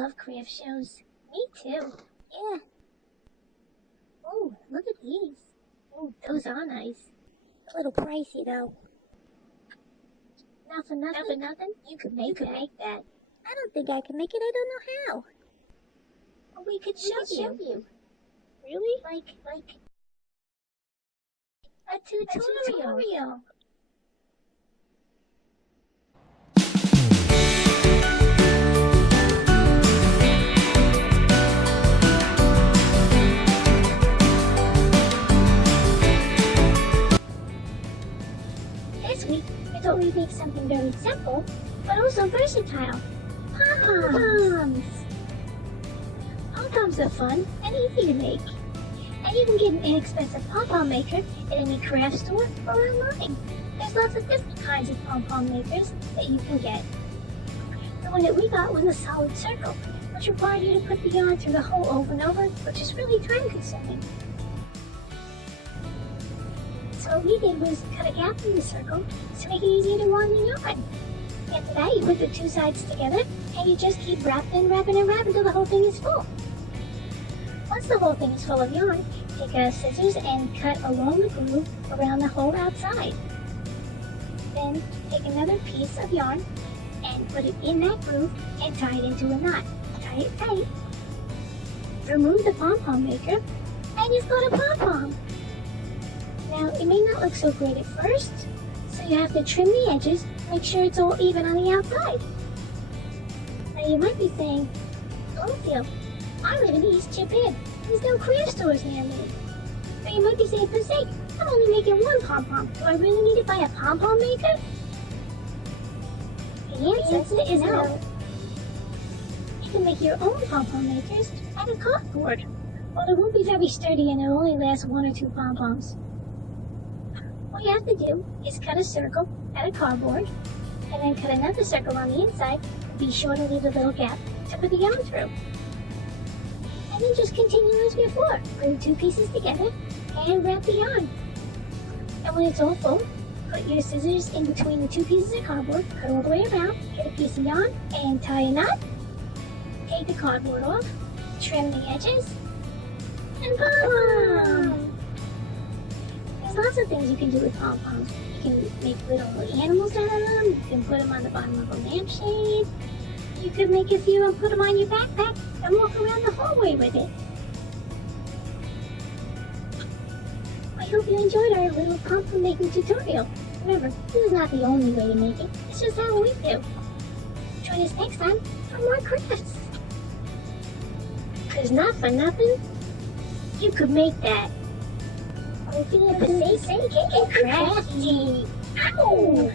love craft shows. Me too. Yeah. Oh, look at these. Oh, those are nice. A little pricey though. Not for nothing. You could make that. I don't think I can make it. I don't know how. Well, we could show you. Really? Like a tutorial. This week, I thought we'd make something very simple, but also versatile. Pom Poms! Pom Poms are fun and easy to make. And you can get an inexpensive pom pom maker at any craft store or online. There's lots of different kinds of pom pom makers that you can get. The one that we got was a solid circle, which required you to put the yarn through the hole over and over, which is really time consuming. So what we did was cut a gap in the circle to make it easier to wind the yarn. After that, you put the two sides together and you just keep wrapping until the whole thing is full. Once the whole thing is full of yarn, take a scissors and cut along the groove around the whole outside. Then take another piece of yarn and put it in that groove and tie it into a knot. Tie it tight. Remove the pom-pom maker and you've got a pom-pom. Now, it may not look so great at first, so you have to trim the edges, make sure it's all even on the outside. Now you might be saying, Bloomfield, I live in East Japan. There's no craft stores near me. Or you might be saying, Passaic, I'm only making one pom-pom. Do I really need to buy a pom-pom maker? The answer is no. You can make your own pom-pom makers out of cardboard. Well, they won't be very sturdy and they'll only last 1 or 2 pom-poms. All you have to do is cut a circle out of cardboard and then cut another circle on the inside. Be sure to leave a little gap to put the yarn through. And then just continue as before. Put the two pieces together and wrap the yarn. And when it's all full, put your scissors in between the two pieces of cardboard, cut all the way around, get a piece of yarn, and tie a knot. Take the cardboard off, trim the edges, and pom-pom! There's lots of things you can do with pom-poms. You can make little animals out of them, you can put them on the bottom of a lampshade, you could make a few and put them on your backpack and walk around the hallway with it. I hope you enjoyed our little pom-pom making tutorial. Remember, this is not the only way to make it, it's just how we do. Join us next time for more crafts. Cause not for nothing, you could make that. Bloomfield and Passaic, get crafty. Ow!